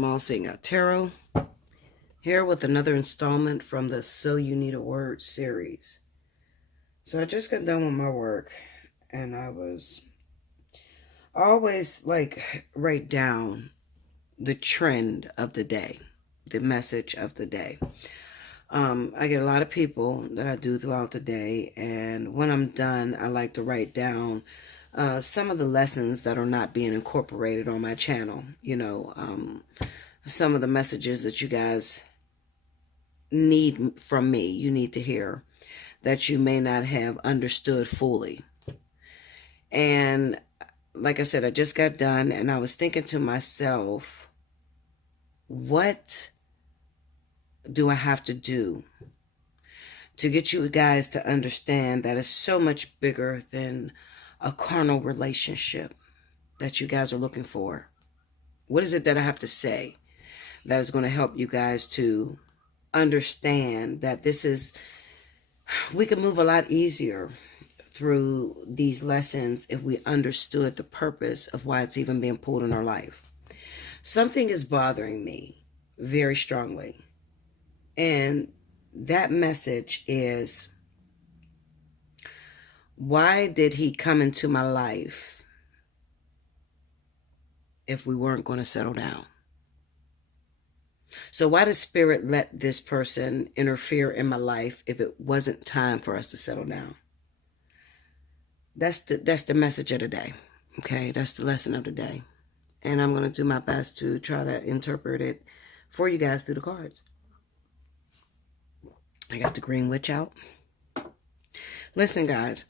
from Allseeingeyetarot, here with another installment from the So You Need a Word series. So I just got done with my work, and I always write down the trend of the day, the message of the day. I get a lot of people that I do throughout the day, and when I'm done, I like to write down some of the lessons that are not being incorporated on my channel. Some of the messages that you guys need from me, you need to hear, that you may not have understood fully. And like I said, I just got done, and I was thinking to myself, what do I have to do to get you guys to understand that it's so much bigger than a carnal relationship that you guys are looking for? What is it that I have to say that is going to help you guys to understand that we can move a lot easier through these lessons if we understood the purpose of why it's even being pulled in our life? Something is bothering me very strongly. And that message is, why did he come into my life if we weren't going to settle down? So why does Spirit let this person interfere in my life if it wasn't time for us to settle down? That's the message of the day. Okay, that's the lesson of the day. And I'm going to do my best to try to interpret it for you guys through the cards. I got the Green Witch out. Listen, guys,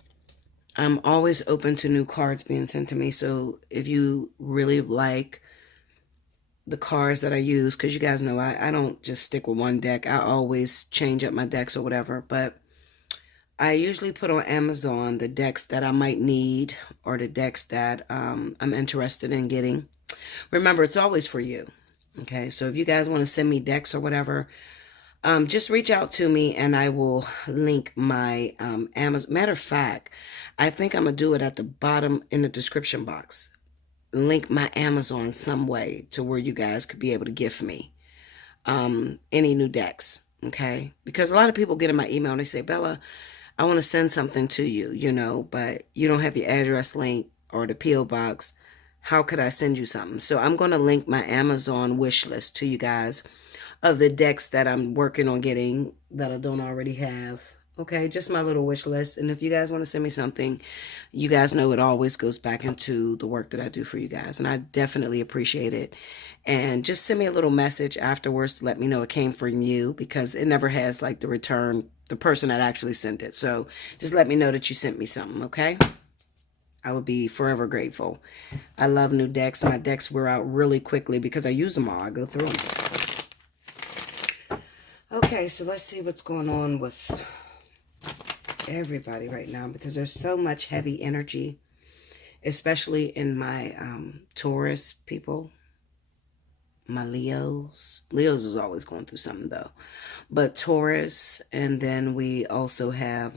I'm always open to new cards being sent to me. So if you really like the cards that I use, because you guys know I don't just stick with one deck. I always change up my decks or whatever. But I usually put on Amazon the decks that I might need, or the decks that I'm interested in getting. Remember, it's always for you. Okay, so if you guys want to send me decks or whatever, just reach out to me and I will link my Amazon. Matter of fact, I think I'm going to do it at the bottom in the description box. Link my Amazon some way to where you guys could be able to gift me any new decks. Okay, because a lot of people get in my email and they say, Bella, I want to send something to you, but you don't have your address link or the P.O. box. How could I send you something? So I'm going to link my Amazon wish list to you guys of the decks that I'm working on getting that I don't already have. Okay, just my little wish list. And if you guys want to send me something, you guys know it always goes back into the work that I do for you guys. And I definitely appreciate it. And just send me a little message afterwards to let me know it came from you, because it never has the return, the person that actually sent it. So just let me know that you sent me something, okay? I would be forever grateful. I love new decks. My decks wear out really quickly because I use them all. I go through them. Okay, so let's see what's going on with everybody right now, because there's so much heavy energy, especially in my Taurus people, my Leos. Leos is always going through something though. But Taurus, and then we also have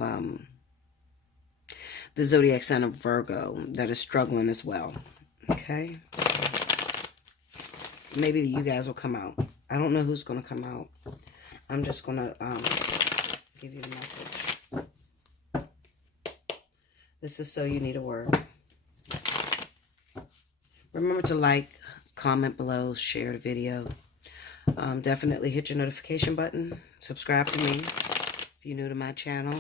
the zodiac sign of Virgo that is struggling as well. Okay, maybe you guys will come out. I don't know who's going to come out. I'm just going to give you the message. This is So You Need a Word. Remember to like, comment below, share the video. Definitely hit your notification button. Subscribe to me if you're new to my channel.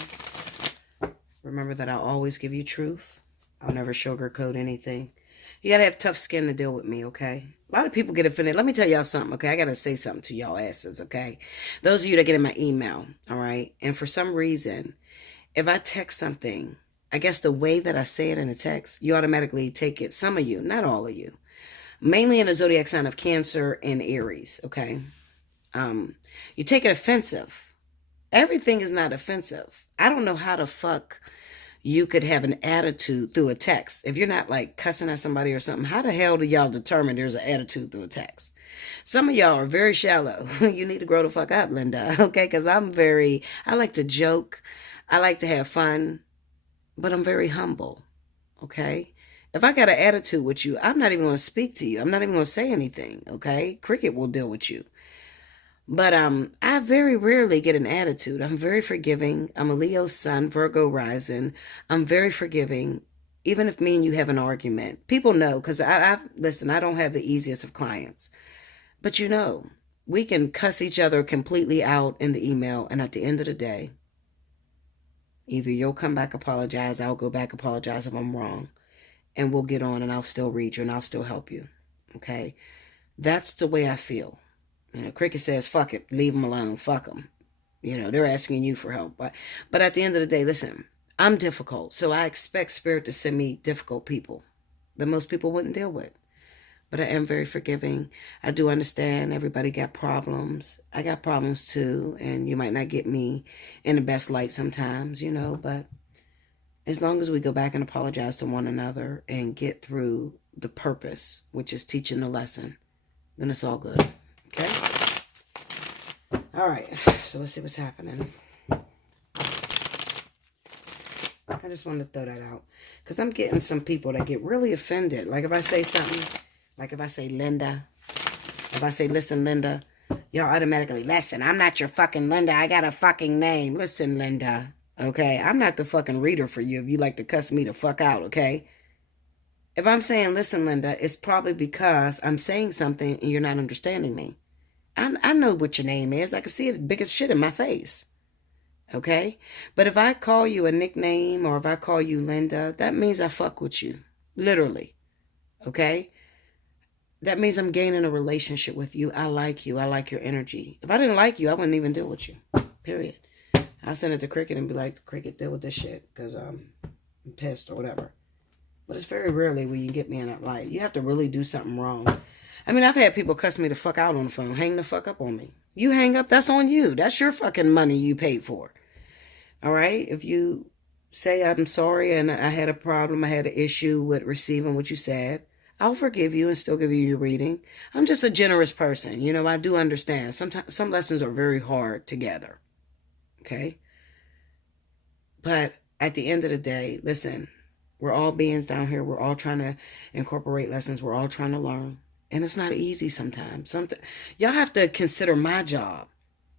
Remember that I'll always give you truth. I'll never sugarcoat anything. You got to have tough skin to deal with me, okay? A lot of people get offended. Let me tell y'all something, okay? I got to say something to y'all asses, okay? Those of you that get in my email, all right? And for some reason, if I text something, I guess the way that I say it in a text, you automatically take it. Some of you, not all of you. Mainly in the zodiac sign of Cancer and Aries, okay? You take it offensive. Everything is not offensive. I don't know how the fuck you could have an attitude through a text. If you're not cussing at somebody or something, how the hell do y'all determine there's an attitude through a text? Some of y'all are very shallow. You need to grow the fuck up, Linda, okay? Because I like to joke. I like to have fun, but I'm very humble, okay? If I got an attitude with you, I'm not even going to speak to you. I'm not even going to say anything, okay? Cricket will deal with you. But I very rarely get an attitude. I'm very forgiving. I'm a Leo sun, Virgo rising. I'm very forgiving. Even if me and you have an argument, people know, because listen, I don't have the easiest of clients. But you know, we can cuss each other completely out in the email, and at the end of the day, either you'll come back apologize, I'll go back apologize if I'm wrong, and we'll get on, and I'll still read you, and I'll still help you. Okay? That's the way I feel. You know, Cricket says, fuck it, leave them alone, fuck them. You know, they're asking you for help. But at the end of the day, listen, I'm difficult, so I expect Spirit to send me difficult people that most people wouldn't deal with. But I am very forgiving. I do understand everybody got problems. I got problems too, and you might not get me in the best light sometimes, you know, but as long as we go back and apologize to one another and get through the purpose, which is teaching the lesson, then it's all good. Okay? All right. So let's see what's happening. I just wanted to throw that out. Because I'm getting some people that get really offended. Like if I say something, like if I say Linda, if I say, listen, Linda, y'all automatically, listen, I'm not your fucking Linda. I got a fucking name. Listen, Linda. Okay? I'm not the fucking reader for you if you like to cuss me the fuck out, okay? If I'm saying, listen, Linda, it's probably because I'm saying something and you're not understanding me. I know what your name is. I can see it big as shit in my face. Okay? But if I call you a nickname or if I call you Linda, that means I fuck with you. Literally. Okay? That means I'm gaining a relationship with you. I like you. I like your energy. If I didn't like you, I wouldn't even deal with you. Period. I'll send it to Cricket and be like, Cricket, deal with this shit because I'm pissed or whatever. But it's very rarely when you get me in that light. You have to really do something wrong. I mean, I've had people cuss me the fuck out on the phone. Hang the fuck up on me. You hang up, that's on you. That's your fucking money you paid for. All right? If you say I'm sorry and I had a problem, I had an issue with receiving what you said, I'll forgive you and still give you your reading. I'm just a generous person. You know, I do understand. Sometimes some lessons are very hard together. Okay? But at the end of the day, listen, we're all beings down here. We're all trying to incorporate lessons. We're all trying to learn. And it's not easy sometimes. Y'all have to consider my job.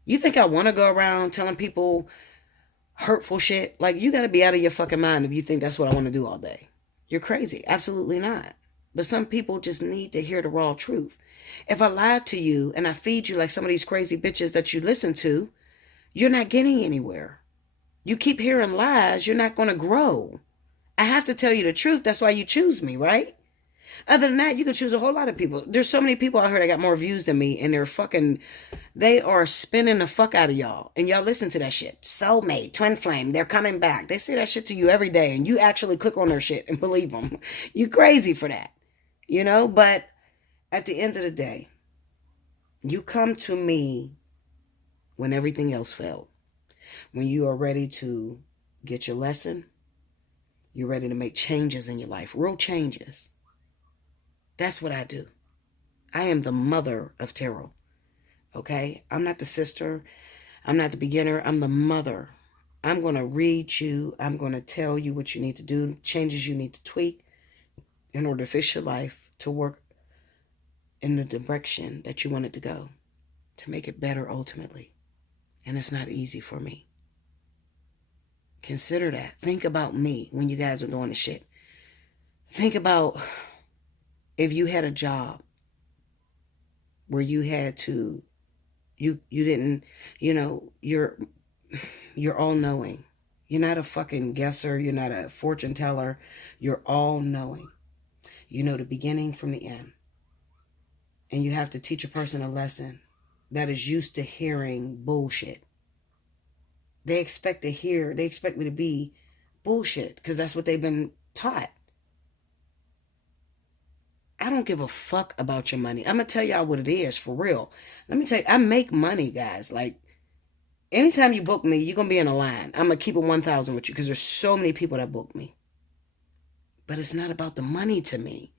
You think I want to go around telling people hurtful shit? Like, you got to be out of your fucking mind if you think that's what I want to do all day. You're crazy. Absolutely not. But some people just need to hear the raw truth. If I lied to you and I feed you like some of these crazy bitches that you listen to, you're not getting anywhere. You keep hearing lies, you're not going to grow. I have to tell you the truth. That's why you choose me, right? Other than that, you can choose a whole lot of people. There's so many people out here that got more views than me, and they are spinning the fuck out of y'all. And y'all listen to that shit. Soulmate, twin flame, they're coming back. They say that shit to you every day, and you actually click on their shit and believe them. You crazy for that. You know, but at the end of the day, you come to me when everything else failed. When you are ready to get your lesson, you're ready to make changes in your life, real changes. That's what I do. I am the mother of tarot. Okay? I'm not the sister. I'm not the beginner. I'm the mother. I'm going to read you. I'm going to tell you what you need to do, changes you need to tweak in order to fix your life to work in the direction that you want it to go, to make it better ultimately. And it's not easy for me. Consider that. Think about me when you guys are doing the shit. Think about if you had a job where you had to, you didn't, you know, you're all knowing. You're not a fucking guesser. You're not a fortune teller. You're all knowing. You know the beginning from the end. And you have to teach a person a lesson that is used to hearing bullshit. They expect me to be bullshit because that's what they've been taught. I don't give a fuck about your money. I'm going to tell y'all what it is for real. Let me tell you, I make money, guys. Like, anytime you book me, you're going to be in a line. I'm going to keep it 1,000 with you because there's so many people that book me. But it's not about the money to me.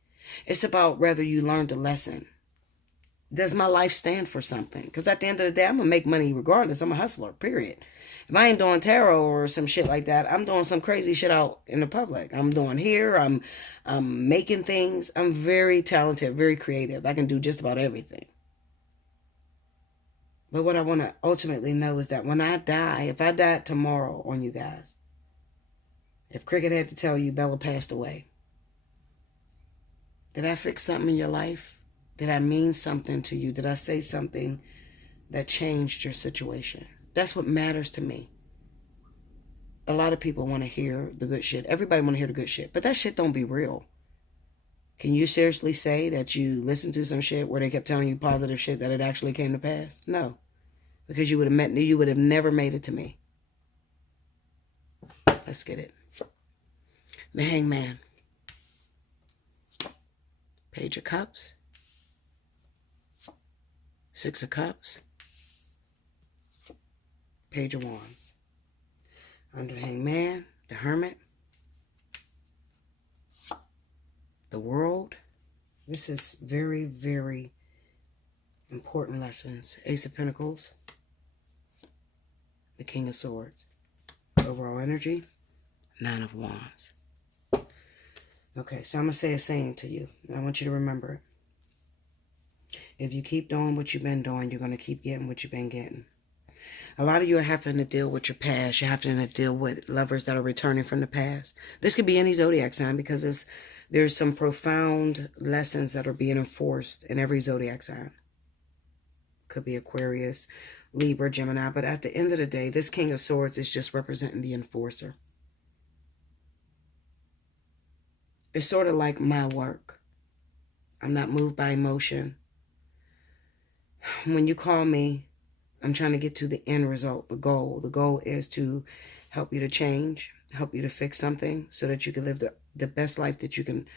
It's about whether you learned the lesson. Does my life stand for something? Because at the end of the day, I'm going to make money regardless. I'm a hustler, period. If I ain't doing tarot or some shit like that, I'm doing some crazy shit out in the public. I'm doing here. I'm making things. I'm very talented, very creative. I can do just about everything. But what I want to ultimately know is that when I die, if I died tomorrow on you guys, if Cricket had to tell you Bella passed away, did I fix something in your life? Did I mean something to you? Did I say something that changed your situation? That's what matters to me. A lot of people want to hear the good shit. Everybody want to hear the good shit. But that shit don't be real. Can you seriously say that you listened to some shit where they kept telling you positive shit that it actually came to pass? No. Because you would have never made it to me. Let's get it. The Hangman. Page of Cups. Six of Cups. Page of Wands. Under the Hangman, the Hermit. The World. This is very, very important lessons. Ace of Pentacles. The King of Swords. Overall energy. Nine of Wands. Okay, so I'm going to say a saying to you. I want you to remember it. If you keep doing what you've been doing, you're going to keep getting what you've been getting. A lot of you are having to deal with your past. You're having to deal with lovers that are returning from the past. This could be any zodiac sign because there's some profound lessons that are being enforced in every zodiac sign. Could be Aquarius, Libra, Gemini. But at the end of the day, this King of Swords is just representing the enforcer. It's sort of like my work. I'm not moved by emotion. When you call me, I'm trying to get to the end result, the goal. The goal is to help you to change, help you to fix something so that you can live the best life that you can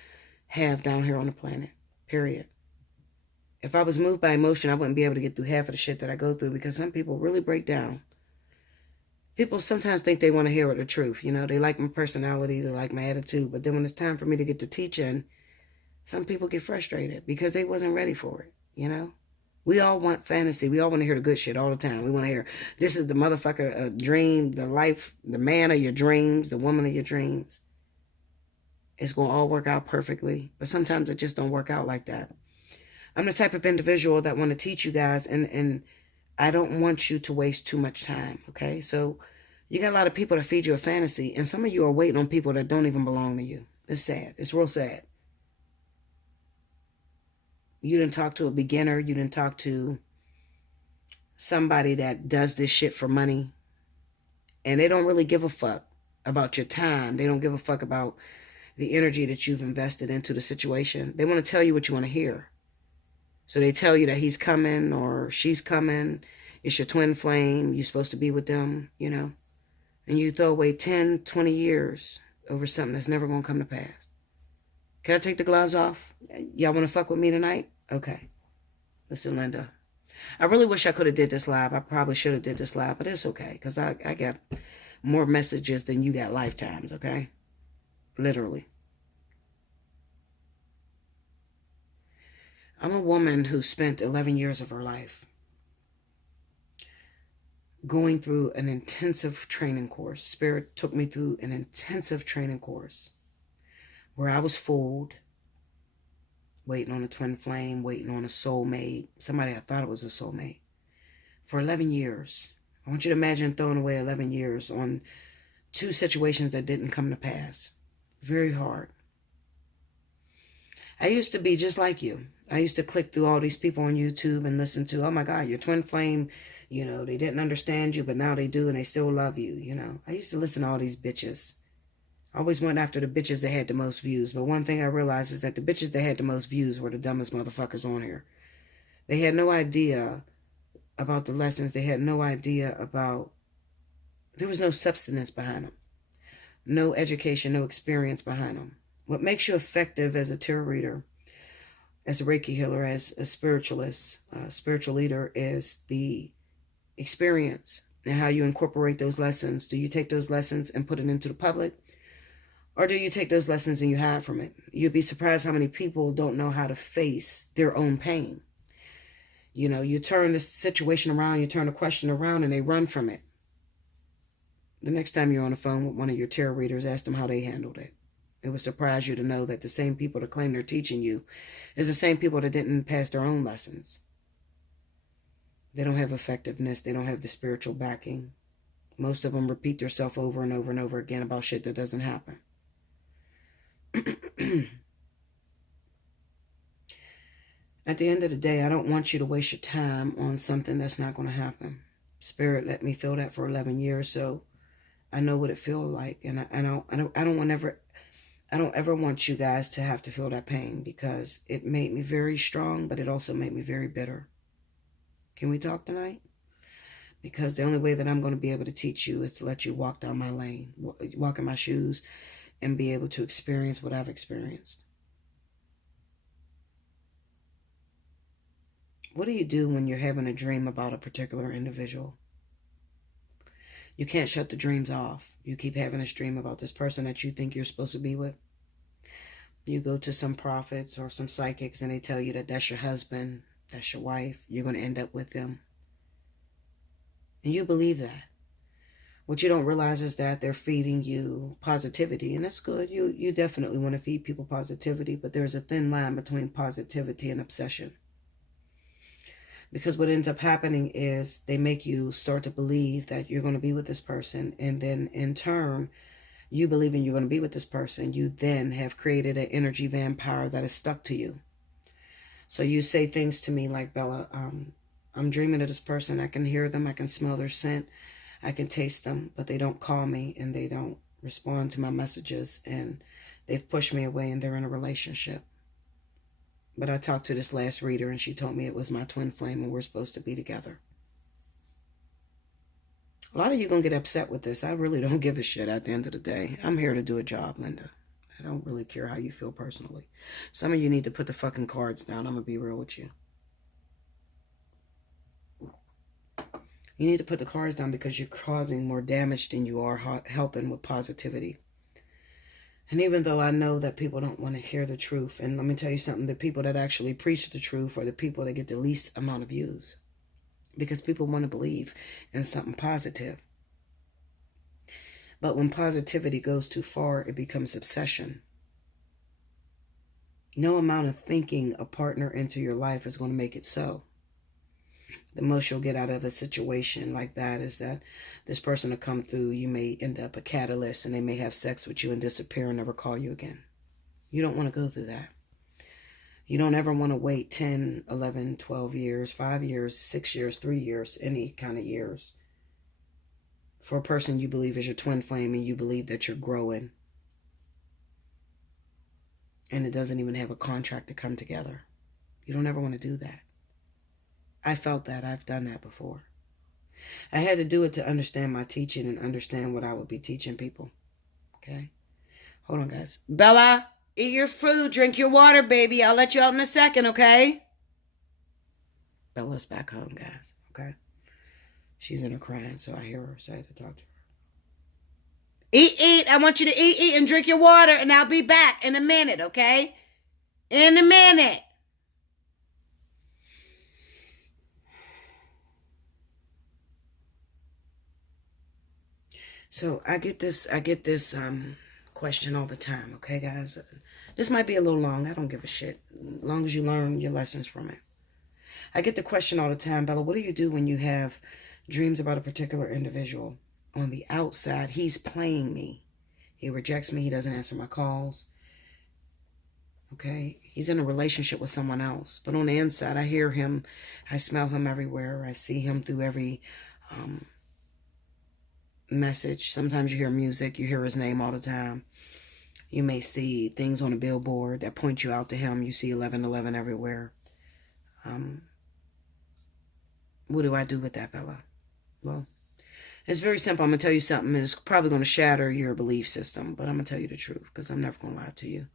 have down here on the planet, period. If I was moved by emotion, I wouldn't be able to get through half of the shit that I go through because some people really break down. People sometimes think they want to hear the truth. You know, they like my personality, they like my attitude. But then when it's time for me to get to teaching, some people get frustrated because they wasn't ready for it, you know? We all want fantasy. We all want to hear the good shit all the time. We want to hear, this is the motherfucker dream, the life, the man of your dreams, the woman of your dreams. It's going to all work out perfectly. But sometimes it just don't work out like that. I'm the type of individual that want to teach you guys, and I don't want you to waste too much time, okay? So you got a lot of people that feed you a fantasy, and some of you are waiting on people that don't even belong to you. It's sad. It's real sad. You didn't talk to a beginner. You didn't talk to somebody that does this shit for money. And they don't really give a fuck about your time. They don't give a fuck about the energy that you've invested into the situation. They want to tell you what you want to hear. So they tell you that he's coming or she's coming. It's your twin flame. You're supposed to be with them, you know. And you throw away 10, 20 years over something that's never going to come to pass. Can I take the gloves off? Y'all want to fuck with me tonight? Okay. Listen, Linda. I really wish I could have did this live. I probably should have did this live, but it's okay. Because I got more messages than you got lifetimes, okay? Literally. I'm a woman who spent 11 years of her life going through an intensive training course. Spirit took me through an intensive training course where I was fooled, waiting on a twin flame, waiting on a soulmate, somebody I thought it was a soulmate, for 11 years. I want you to imagine throwing away 11 years on two situations that didn't come to pass. Very hard. I used to be just like you. I used to click through all these people on YouTube and listen to, oh my God, your twin flame, you know, they didn't understand you, but now they do and they still love you, you know. I used to listen to all these bitches. I always went after the bitches that had the most views. But one thing I realized is that the bitches that had the most views were the dumbest motherfuckers on here. They had no idea about the lessons. They had no idea about, there was no substance behind them. No education, no experience behind them. What makes you effective as a tarot reader, as a Reiki healer, as a spiritualist, spiritual leader, is the experience and how you incorporate those lessons. Do you take those lessons and put it into the public? Or do you take those lessons and you hide from it? You'd be surprised how many people don't know how to face their own pain. You know, you turn the situation around, you turn the question around, and they run from it. The next time you're on the phone with one of your tarot readers, ask them how they handled it. It would surprise you to know that the same people that claim they're teaching you is the same people that didn't pass their own lessons. They don't have effectiveness. They don't have the spiritual backing. Most of them repeat themselves over and over and over again about shit that doesn't happen. At the end of the day, I don't want you to waste your time on something that's not going to happen. Spirit let me feel that for 11 years, so I know what it feels like, and I don't ever want you guys to have to feel that pain, because it made me very strong, but it also made me very bitter. Can we talk tonight? Because the only way that I'm going to be able to teach you is to let you walk down my lane, walk in my shoes, and be able to experience what I've experienced. What do you do when you're having a dream about a particular individual? You can't shut the dreams off. You keep having this dream about this person that you think you're supposed to be with. You go to some prophets or some psychics and they tell you that that's your husband, that's your wife, you're going to end up with them. And you believe that. What you don't realize is that they're feeding you positivity, and that's good. You definitely want to feed people positivity, but there's a thin line between positivity and obsession. Because what ends up happening is they make you start to believe that you're going to be with this person. And then in turn, you believing you're going to be with this person, you then have created an energy vampire that is stuck to you. So you say things to me like, Bella, I'm dreaming of this person. I can hear them. I can smell their scent. I can taste them, but they don't call me and they don't respond to my messages. And they've pushed me away and they're in a relationship. But I talked to this last reader and she told me it was my twin flame and we're supposed to be together. A lot of you going to get upset with this. I really don't give a shit at the end of the day. I'm here to do a job, Linda. I don't really care how you feel personally. Some of you need to put the fucking cards down. I'm going to be real with you. You need to put the cards down because you're causing more damage than you are helping with positivity. And even though I know that people don't want to hear the truth, and let me tell you something, the people that actually preach the truth are the people that get the least amount of views. Because people want to believe in something positive. But when positivity goes too far, it becomes obsession. No amount of thinking a partner into your life is going to make it so. The most you'll get out of a situation like that is that this person will come through, you may end up a catalyst, and they may have sex with you and disappear and never call you again. You don't want to go through that. You don't ever want to wait 10, 11, 12 years, 5 years, 6 years, 3 years, any kind of years for a person you believe is your twin flame and you believe that you're growing. And it doesn't even have a contract to come together. You don't ever want to do that. I felt that. I've done that before. I had to do it to understand my teaching and understand what I would be teaching people. Okay? Hold on, guys. Bella, eat your food. Drink your water, baby. I'll let you out in a second, okay? Bella's back home, guys. Okay? She's in her crying, so I hear her, so I had to talk to her. Eat. I want you to eat, and drink your water, and I'll be back in a minute, okay? In a minute. So I get this question all the time, okay, guys? This might be a little long. I don't give a shit. As long as you learn your lessons from it. I get the question all the time, Bella, what do you do when you have dreams about a particular individual? On the outside, he's playing me. He rejects me. He doesn't answer my calls. Okay? He's in a relationship with someone else. But on the inside, I hear him. I smell him everywhere. I see him through every message. Sometimes you hear music. You hear his name all the time. You may see things on a billboard that point you out to him. You see 1111 everywhere. What do I do with that, Bella? Well, it's very simple. I'm going to tell you something. It's probably going to shatter your belief system, but I'm going to tell you the truth because I'm never going to lie to you.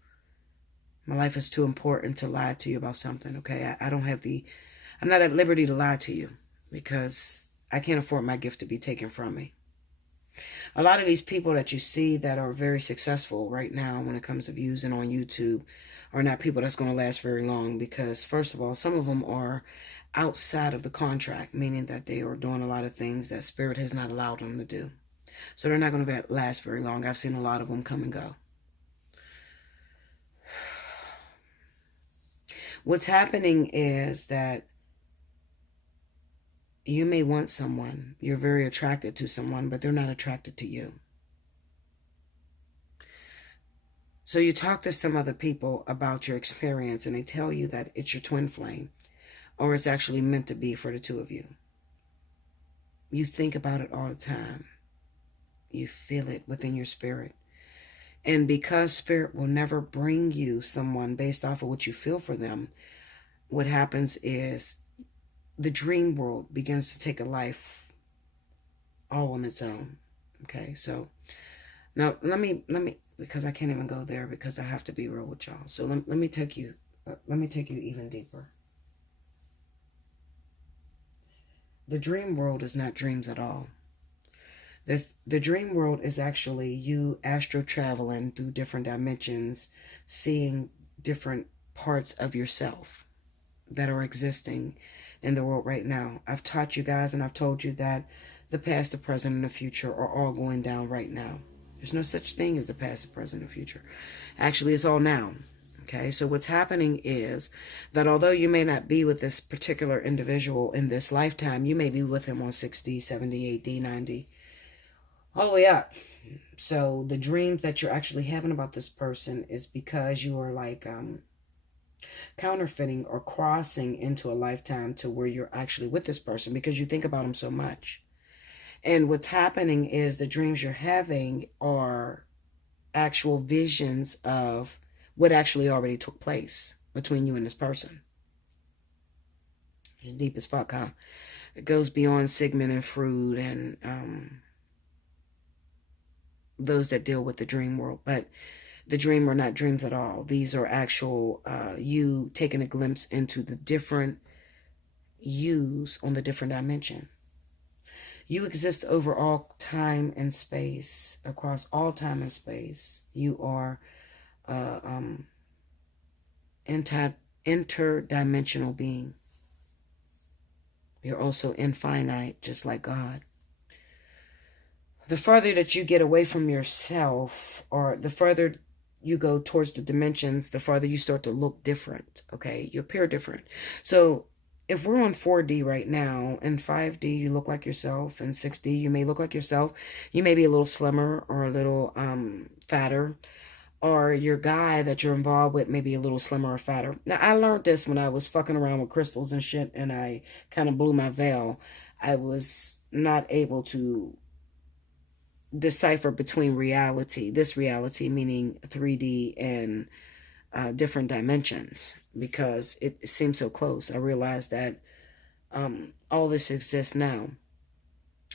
My life is too important to lie to you about something, okay? I'm not at liberty to lie to you because I can't afford my gift to be taken from me. A lot of these people that you see that are very successful right now when it comes to views and on YouTube are not people that's going to last very long because, first of all, some of them are outside of the contract, meaning that they are doing a lot of things that spirit has not allowed them to do. So they're not going to last very long. I've seen a lot of them come and go. What's happening is that you may want someone, you're very attracted to someone, but they're not attracted to you. So you talk to some other people about your experience and they tell you that it's your twin flame, or it's actually meant to be for the two of you. You think about it all the time. You feel it within your spirit. And because spirit will never bring you someone based off of what you feel for them, what happens is the dream world begins to take a life all on its own. Okay, so now let me because I can't even go there because I have to be real with y'all. So let me take you even deeper. The dream world is not dreams at all. The dream world is actually you astro traveling through different dimensions, seeing different parts of yourself that are existing in the world right now. I've taught you guys and I've told you that the past, the present, and the future are all going down right now. There's no such thing as the past, the present, and the future. Actually, it's all now. Okay, so what's happening is that although you may not be with this particular individual in this lifetime, you may be with him on 60, 70, 80, 90, all the way up. So the dreams that you're actually having about this person is because you are like counterfeiting or crossing into a lifetime to where you're actually with this person because you think about them so much. And what's happening is the dreams you're having are actual visions of what actually already took place between you and this person. It's deep as fuck, huh? It goes beyond Sigmund and Freud and those that deal with the dream world. But the dream are not dreams at all. These are actual you taking a glimpse into the different yous on the different dimension. You exist over all time and space, across all time and space. You are interdimensional being. You're also infinite, just like God. The further that you get away from yourself, or the further you go towards the dimensions, the farther you start to look different. Okay, you appear different. So if we're on 4D right now, in 5D you look like yourself, in 6D you may look like yourself. You may be a little slimmer or a little fatter, or your guy that you're involved with may be a little slimmer or fatter. Now, I learned this when I was fucking around with crystals and shit, and I kind of blew my veil. I was not able to decipher between reality, this reality meaning 3D and different dimensions, because it seems so close. I realized that all this exists now.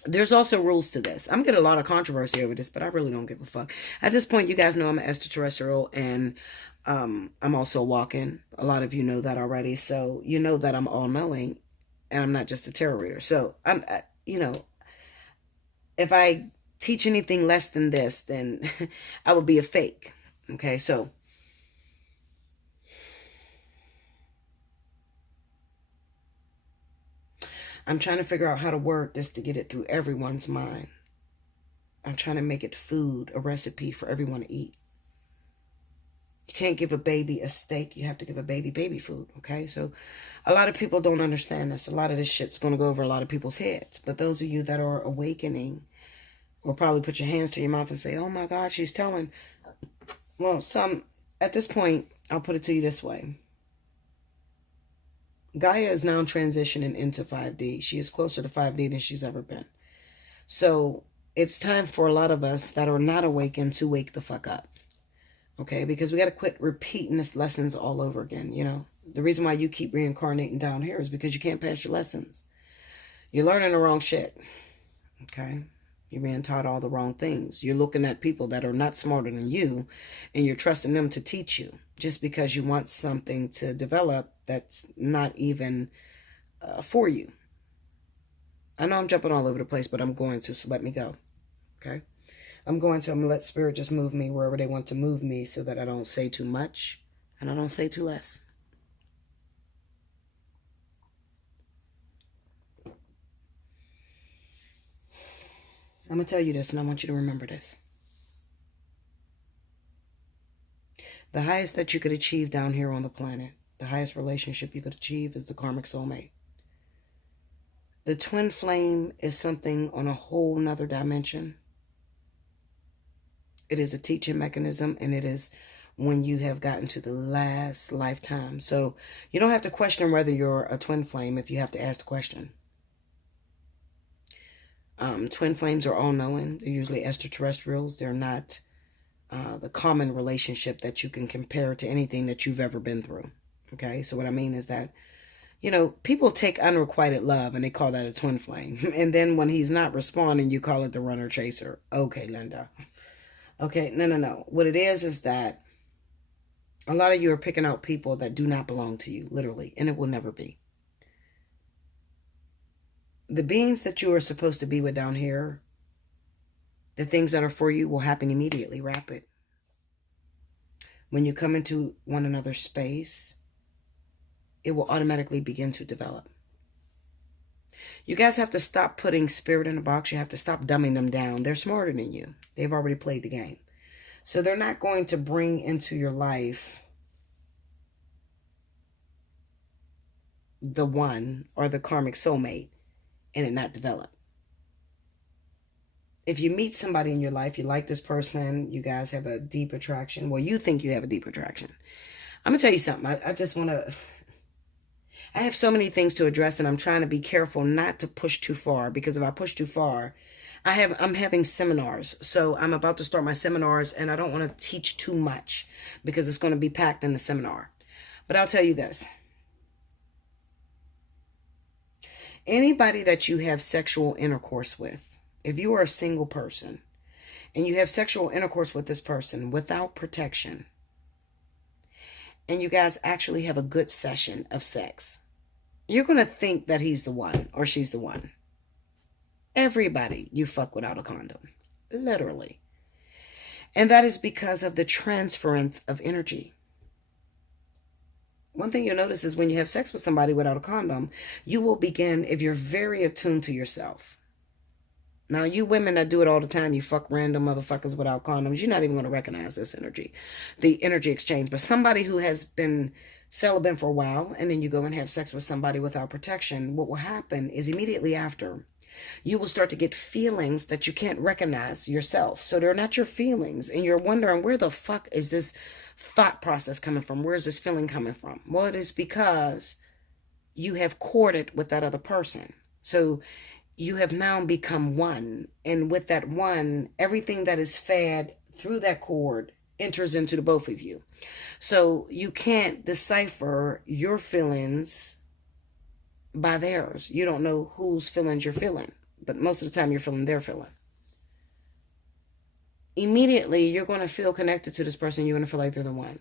There's also rules to this. I'm getting a lot of controversy over this, but I really don't give a fuck. At this point, you guys know I'm an extraterrestrial, and I'm also walking. A lot of you know that already. So you know that I'm all-knowing, and I'm not just a tarot reader. So I'm, if I teach anything less than this, then I would be a fake. Okay, so I'm trying to figure out how to word this to get it through everyone's mind. I'm trying to make it food, a recipe for everyone to eat. You can't give a baby a steak. You have to give a baby food, okay? So a lot of people don't understand this. A lot of this shit's going to go over a lot of people's heads. But those of you that are awakening will probably put your hands to your mouth and say, oh my God, she's telling. Well, at this point, I'll put it to you this way. Gaia is now transitioning into 5D. She is closer to 5D than she's ever been. So it's time for a lot of us that are not awakened to wake the fuck up. Okay? Because we got to quit repeating this lessons all over again. You know, the reason why you keep reincarnating down here is because you can't pass your lessons. You're learning the wrong shit. Okay? You're being taught all the wrong things. You're looking at people that are not smarter than you, and you're trusting them to teach you just because you want something to develop that's not even for you. I know I'm jumping all over the place, but I'm going to, so let me go. Okay? I'm going to let spirit just move me wherever they want to move me so that I don't say too much and I don't say too less. I'm going to tell you this, and I want you to remember this. The highest that you could achieve down here on the planet, the highest relationship you could achieve is the karmic soulmate. The twin flame is something on a whole nother dimension. It is a teaching mechanism, and it is when you have gotten to the last lifetime. So you don't have to question whether you're a twin flame if you have to ask the question. Twin flames are all-knowing. They're usually extraterrestrials. They're not the common relationship that you can compare to anything that you've ever been through. Okay, so what I mean is that, you know, people take unrequited love and they call that a twin flame. And then when he's not responding, you call it the runner chaser. Okay, Linda. Okay, no. What it is that a lot of you are picking out people that do not belong to you, literally, and it will never be. The beings that you are supposed to be with down here, the things that are for you will happen immediately, rapid. When you come into one another's space, it will automatically begin to develop. You guys have to stop putting spirit in a box. You have to stop dumbing them down. They're smarter than you. They've already played the game. So they're not going to bring into your life the one or the karmic soulmate and it not develop. If you meet somebody in your life, you like this person, you guys have a deep attraction. Well, you think you have a deep attraction. I'm going to tell you something. I just want to... I have so many things to address, and I'm trying to be careful not to push too far, because if I push too far, I'm having seminars. So I'm about to start my seminars, and I don't want to teach too much because it's going to be packed in the seminar. But I'll tell you this. Anybody that you have sexual intercourse with, if you are a single person and you have sexual intercourse with this person without protection, and you guys actually have a good session of sex, you're going to think that he's the one or she's the one. Everybody you fuck without a condom. Literally. And that is because of the transference of energy. One thing you'll notice is when you have sex with somebody without a condom, you will begin, if you're very attuned to yourself. Now, you women that do it all the time, you fuck random motherfuckers without condoms, you're not even going to recognize this energy, the energy exchange. But somebody who has been celibate for a while, and then you go and have sex with somebody without protection, what will happen is immediately after, you will start to get feelings that you can't recognize yourself. So they're not your feelings, and you're wondering, where the fuck is this thought process coming from? Where is this feeling coming from? Well, it is because you have courted with that other person. So you have now become one. And with that one, everything that is fed through that cord enters into the both of you. So you can't decipher your feelings by theirs. You don't know whose feelings you're feeling. But most of the time you're feeling their feeling. Immediately, you're going to feel connected to this person. You're going to feel like they're the one.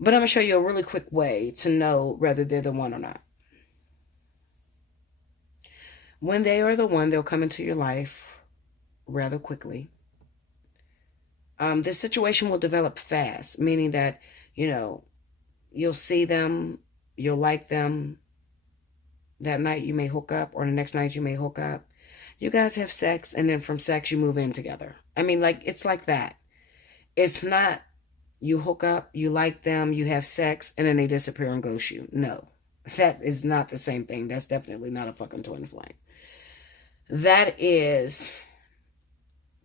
But I'm going to show you a really quick way to know whether they're the one or not. When they are the one, they'll come into your life rather quickly. This situation will develop fast, meaning that, you'll see them, you'll like them. That night you may hook up, or the next night you may hook up. You guys have sex, and then from sex you move in together. I mean, it's like that. It's not you hook up, you like them, you have sex, and then they disappear and ghost you. No, that is not the same thing. That's definitely not a fucking twin flame. That is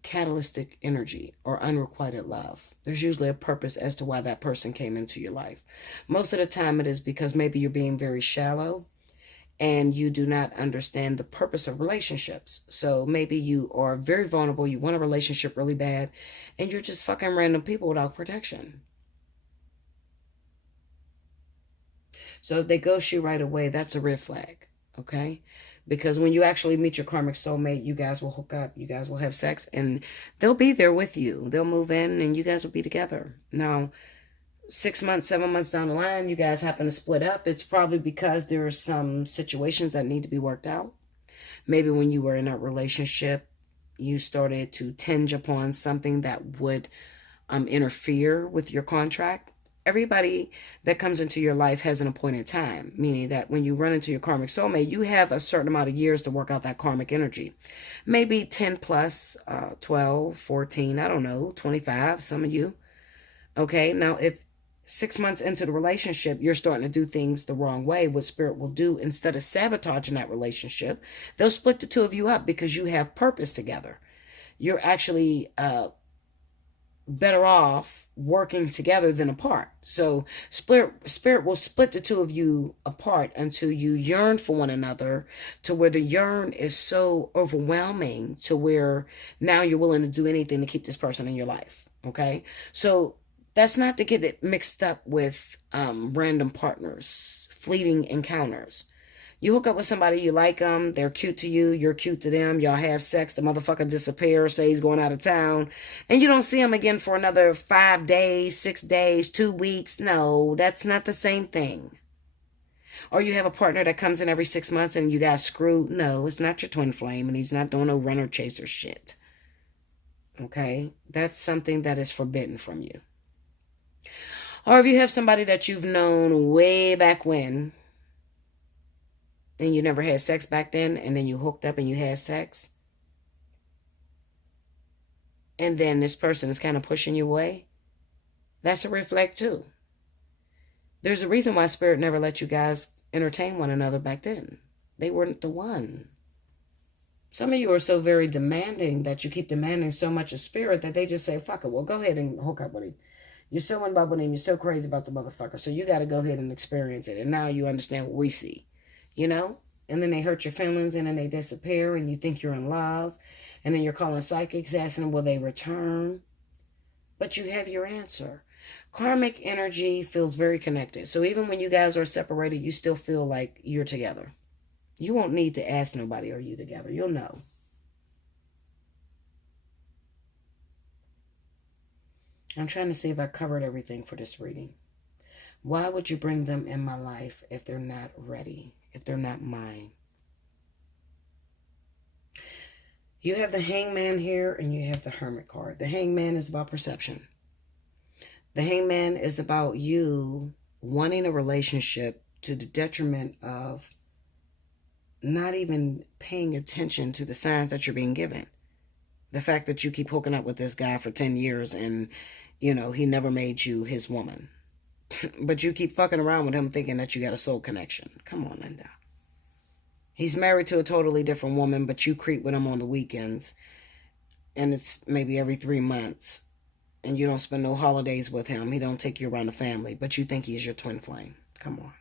catalytic energy or unrequited love. There's usually a purpose as to why that person came into your life. Most of the time it is because maybe you're being very shallow and you do not understand the purpose of relationships. So maybe you are very vulnerable, you want a relationship really bad, and you're just fucking random people without protection. So if they ghost you right away, that's a red flag, okay? Because when you actually meet your karmic soulmate, you guys will hook up, you guys will have sex, and they'll be there with you. They'll move in, and you guys will be together. Now, 6 months, 7 months down the line, you guys happen to split up. It's probably because there are some situations that need to be worked out. Maybe when you were in a relationship, you started to tinge upon something that would interfere with your contract. everybody that comes into your life has an appointed time, meaning that when you run into your karmic soulmate, you have a certain amount of years to work out that karmic energy. Maybe 10 plus, 12, 14, I don't know, 25, some of you. Okay, now if 6 months into the relationship, you're starting to do things the wrong way, what spirit will do, instead of sabotaging that relationship, they'll split the two of you up because you have purpose together. You're actually better off working together than apart. So spirit will split the two of you apart until you yearn for one another, to where the yearn is so overwhelming to where now you're willing to do anything to keep this person in your life. Okay, so that's not to get it mixed up with random partners, fleeting encounters. You hook up with somebody, you like them, they're cute to you, you're cute to them, y'all have sex, the motherfucker disappears, say he's going out of town, and you don't see him again for another 5 days, 6 days, 2 weeks. No, that's not the same thing. Or you have a partner that comes in every 6 months and you guys screw. No, it's not your twin flame, and he's not doing no runner chaser shit. Okay? That's something that is forbidden from you. Or if you have somebody that you've known way back when, and you never had sex back then, and then you hooked up and you had sex, and then this person is kind of pushing you away, that's a red flag too. There's a reason why spirit never let you guys entertain one another back then. They weren't the one. Some of you are so very demanding that you keep demanding so much of spirit that they just say, fuck it, well, go ahead and hook up with him. You're so in love with him, you're so crazy about the motherfucker, so you got to go ahead and experience it. And now you understand what we see. You know? And then they hurt your feelings, and then they disappear, and you think you're in love. And then you're calling psychics, asking them, will they return? But you have your answer. Karmic energy feels very connected. So even when you guys are separated, you still feel like you're together. You won't need to ask nobody, are you together? You'll know. I'm trying to see if I covered everything for this reading. Why would you bring them in my life if they're not ready? If they're not mine? You have the Hangman here, and you have the Hermit card. The Hangman is about perception. The Hangman is about you wanting a relationship to the detriment of not even paying attention to the signs that you're being given. The fact that you keep hooking up with this guy for 10 years and, you know, he never made you his woman. But you keep fucking around with him thinking that you got a soul connection. Come on, Linda. He's married to a totally different woman, but you creep with him on the weekends. And it's maybe every 3 months. And you don't spend no holidays with him. He don't take you around the family, but you think he's your twin flame. Come on.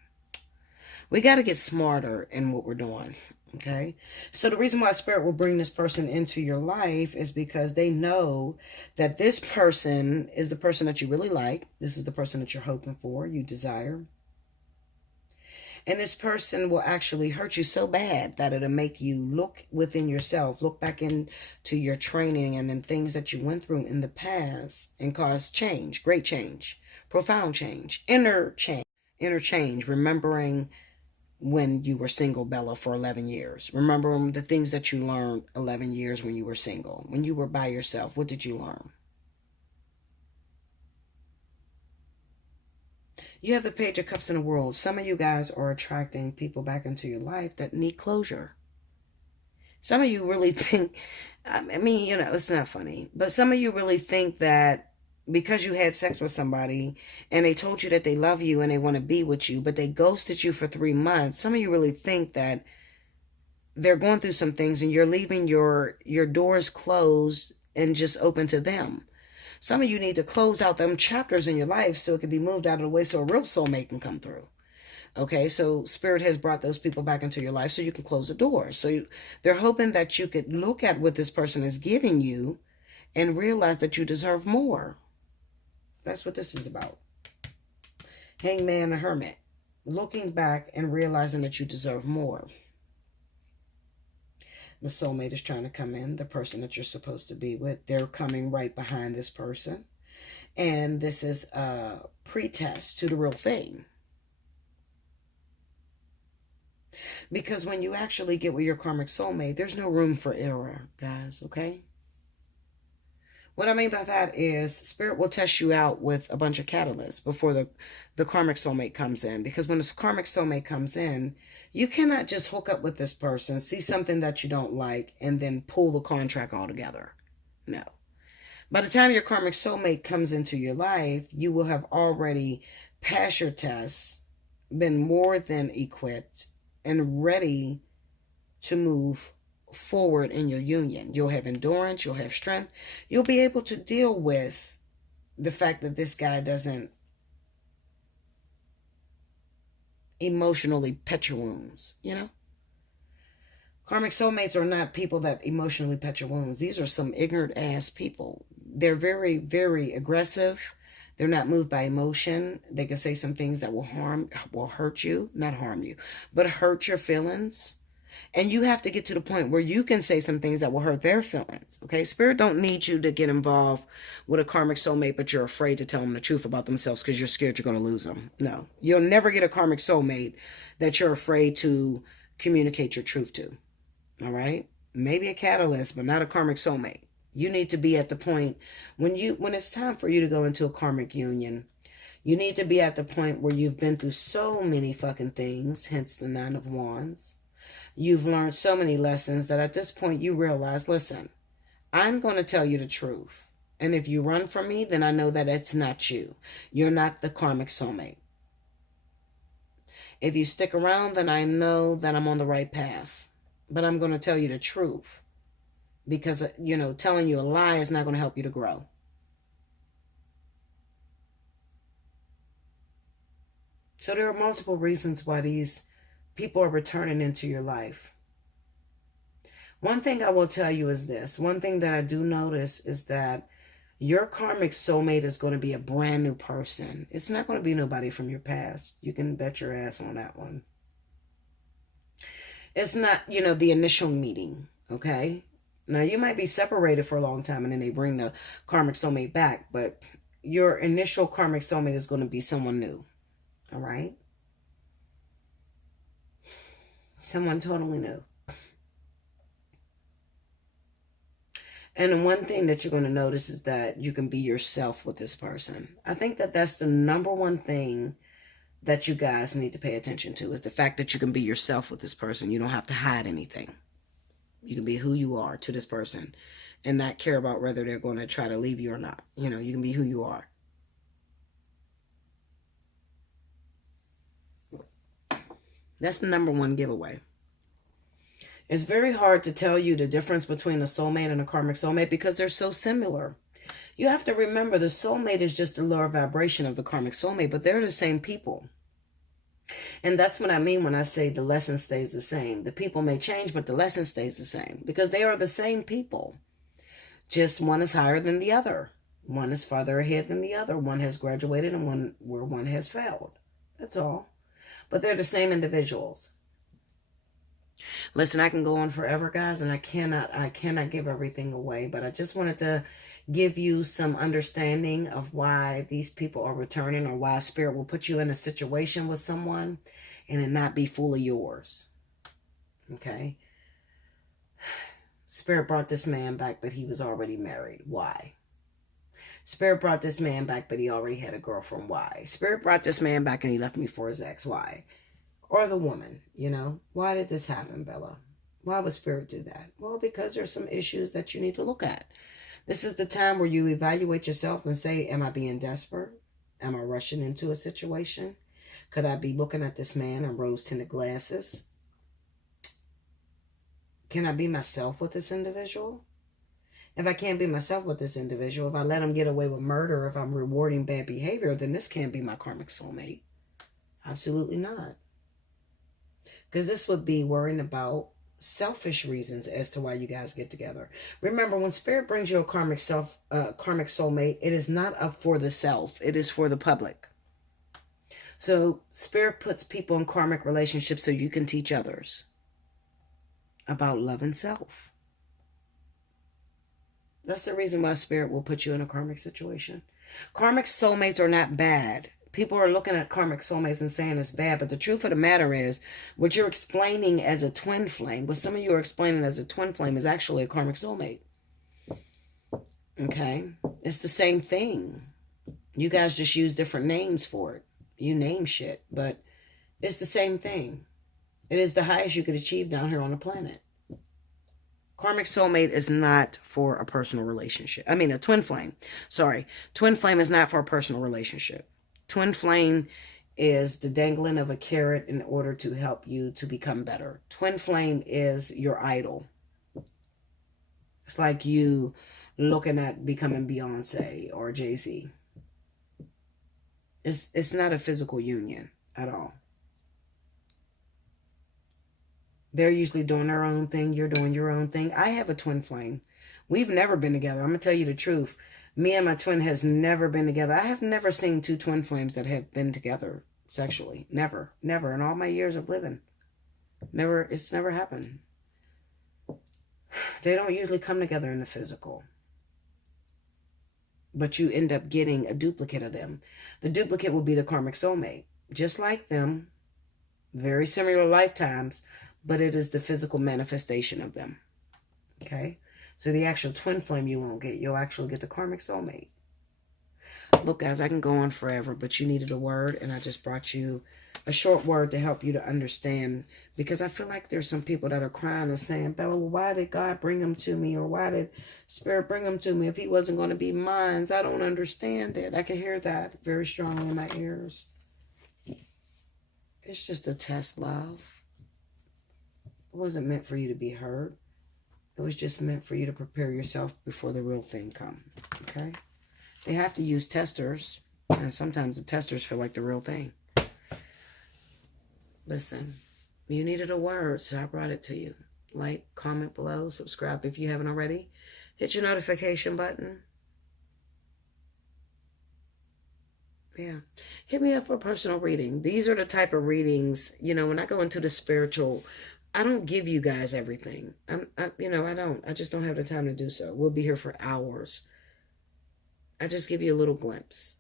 We got to get smarter in what we're doing. Okay? So the reason why spirit will bring this person into your life is because they know that this person is the person that you really like. This is the person that you're hoping for, you desire. And this person will actually hurt you so bad that it'll make you look within yourself, look back into your training and then things that you went through in the past, and cause change, great change, profound change, inner change, remembering when you were single, Bella, for 11 years. Remember the things that you learned 11 years when you were single. When you were by yourself, what did you learn? You have the Page of Cups in the world. Some of you guys are attracting people back into your life that need closure. Some of you really think, I mean, you know, it's not funny, but some of you really think that because you had sex with somebody and they told you that they love you and they want to be with you, but they ghosted you for 3 months. Some of you really think that they're going through some things and you're leaving your doors closed and just open to them. Some of you need to close out them chapters in your life so it can be moved out of the way so a real soulmate can come through. Okay, so spirit has brought those people back into your life so you can close the doors. So they're hoping that you could look at what this person is giving you and realize that you deserve more. That's what this is about. Hangman and Hermit. Looking back and realizing that you deserve more. The soulmate is trying to come in, the person that you're supposed to be with. They're coming right behind this person. And this is a pretest to the real thing. Because when you actually get with your karmic soulmate, there's no room for error, guys, okay? What I mean by that is Spirit will test you out with a bunch of catalysts before the karmic soulmate comes in. Because when this karmic soulmate comes in, you cannot just hook up with this person, see something that you don't like, and then pull the contract altogether. No. By the time your karmic soulmate comes into your life, you will have already passed your tests, been more than equipped, and ready to move forward in your union. You'll have endurance, you'll have strength. You'll be able to deal with the fact that this guy doesn't emotionally pet your wounds, you know? Karmic soulmates are not people that emotionally pet your wounds. These are some ignorant ass people. They're very, very aggressive. They're not moved by emotion. They can say some things that will hurt you, not harm you, but hurt your feelings. And you have to get to the point where you can say some things that will hurt their feelings. Okay? Spirit don't need you to get involved with a karmic soulmate, but you're afraid to tell them the truth about themselves because you're scared you're going to lose them. No. You'll never get a karmic soulmate that you're afraid to communicate your truth to. All right? Maybe a catalyst, but not a karmic soulmate. You need to be at the point when it's time for you to go into a karmic union. You need to be at the point where you've been through so many fucking things, hence the 9 of Wands. You've learned so many lessons that at this point you realize, listen, I'm going to tell you the truth. And if you run from me, then I know that it's not you. You're not the karmic soulmate. If you stick around, then I know that I'm on the right path. But I'm going to tell you the truth. Because, telling you a lie is not going to help you to grow. So there are multiple reasons why these people are returning into your life. One thing I will tell you is this. One thing that I do notice is that your karmic soulmate is going to be a brand new person. It's not going to be nobody from your past. You can bet your ass on that one. It's not, the initial meeting, okay? Now, you might be separated for a long time and then they bring the karmic soulmate back, but your initial karmic soulmate is going to be someone new, all right? Someone totally new. And the one thing that you're going to notice is that you can be yourself with this person. I think that that's the number one thing that you guys need to pay attention to, is the fact that you can be yourself with this person. You don't have to hide anything. You can be who you are to this person and not care about whether they're going to try to leave you or not. You can be who you are. That's the number one giveaway. It's very hard to tell you the difference between a soulmate and a karmic soulmate because they're so similar. You have to remember the soulmate is just a lower vibration of the karmic soulmate, but they're the same people. And that's what I mean when I say the lesson stays the same. The people may change, but the lesson stays the same because they are the same people. Just one is higher than the other. One is farther ahead than the other. One has graduated and one has failed. That's all. But they're the same individuals. Listen, I can go on forever, guys, and I cannot give everything away, but I just wanted to give you some understanding of why these people are returning, or why Spirit will put you in a situation with someone and it not be full of yours. Okay? Spirit brought this man back, but he was already married. Why? Spirit brought this man back, but he already had a girlfriend. Why? Spirit brought this man back and he left me for his ex. Why? Or the woman, Why did this happen, Bella? Why would Spirit do that? Well, because there's some issues that you need to look at. This is the time where you evaluate yourself and say, am I being desperate? Am I rushing into a situation? Could I be looking at this man in rose-tinted glasses? Can I be myself with this individual? If I can't be myself with this individual, if I let him get away with murder, if I'm rewarding bad behavior, then this can't be my karmic soulmate. Absolutely not. Because this would be worrying about selfish reasons as to why you guys get together. Remember, when Spirit brings you a karmic soulmate, it is not up for the self. It is for the public. So Spirit puts people in karmic relationships so you can teach others about love and self. That's the reason why Spirit will put you in a karmic situation. Karmic soulmates are not bad. People are looking at karmic soulmates and saying it's bad, but the truth of the matter is, what you're explaining as a twin flame, what some of you are explaining as a twin flame, is actually a karmic soulmate. Okay? It's the same thing. You guys just use different names for it. You name shit, but it's the same thing. It is the highest you could achieve down here on the planet. Karmic soulmate is not for a personal relationship. I mean, a twin flame. Sorry. Twin flame is not for a personal relationship. Twin flame is the dangling of a carrot in order to help you to become better. Twin flame is your idol. It's like you looking at becoming Beyonce or Jay-Z. It's not a physical union at all. They're usually doing their own thing. You're doing your own thing. I have a twin flame. We've never been together. I'm going to tell you the truth. Me and my twin has never been together. I have never seen two twin flames that have been together sexually. Never. Never. In all my years of living. Never. It's never happened. They don't usually come together in the physical. But you end up getting a duplicate of them. The duplicate will be the karmic soulmate. Just like them. Very similar lifetimes. But it is the physical manifestation of them. Okay? So the actual twin flame you won't get. You'll actually get the karmic soulmate. Look, guys, I can go on forever, but you needed a word, and I just brought you a short word to help you to understand, because I feel like there's some people that are crying and saying, Bella, why did God bring him to me, or why did Spirit bring him to me if he wasn't going to be mine? I don't understand it. I can hear that very strongly in my ears. It's just a test, love. It wasn't meant for you to be hurt. It was just meant for you to prepare yourself before the real thing comes. Okay? They have to use testers. And sometimes the testers feel like the real thing. Listen. You needed a word, so I brought it to you. Like, comment below, subscribe if you haven't already. Hit your notification button. Yeah. Hit me up for a personal reading. These are the type of readings, you know, when I go into the spiritual, I don't give you guys everything. I don't. I just don't have the time to do so. We'll be here for hours. I just give you a little glimpse.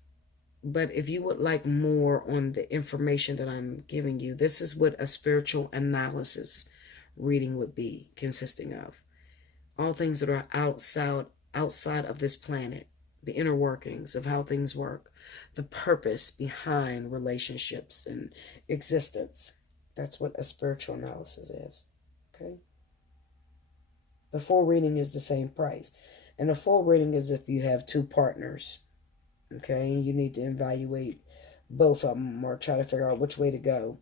But if you would like more on the information that I'm giving you, this is what a spiritual analysis reading would be consisting of. All things that are outside of this planet, the inner workings of how things work, the purpose behind relationships and existence. That's what a spiritual analysis is. Okay? The full reading is the same price. And the full reading is if you have two partners. Okay? And you need to evaluate both of them or try to figure out which way to go.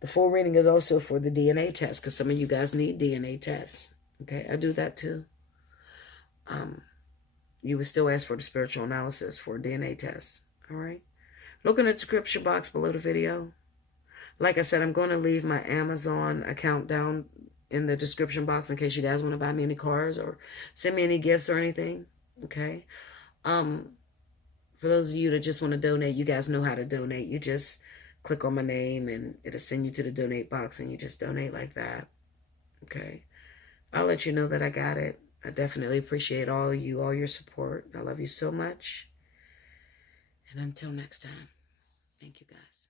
The full reading is also for the DNA test, because some of you guys need DNA tests. Okay? I do that too. You would still ask for the spiritual analysis for a DNA test. All right? Look in the description box below the video. Like I said, I'm going to leave my Amazon account down in the description box in case you guys want to buy me any cards or send me any gifts or anything. Okay? For those of you that just want to donate, you guys know how to donate. You just click on my name and it'll send you to the donate box and you just donate like that. Okay? I'll let you know that I got it. I definitely appreciate all your support. I love you so much. And until next time, thank you guys.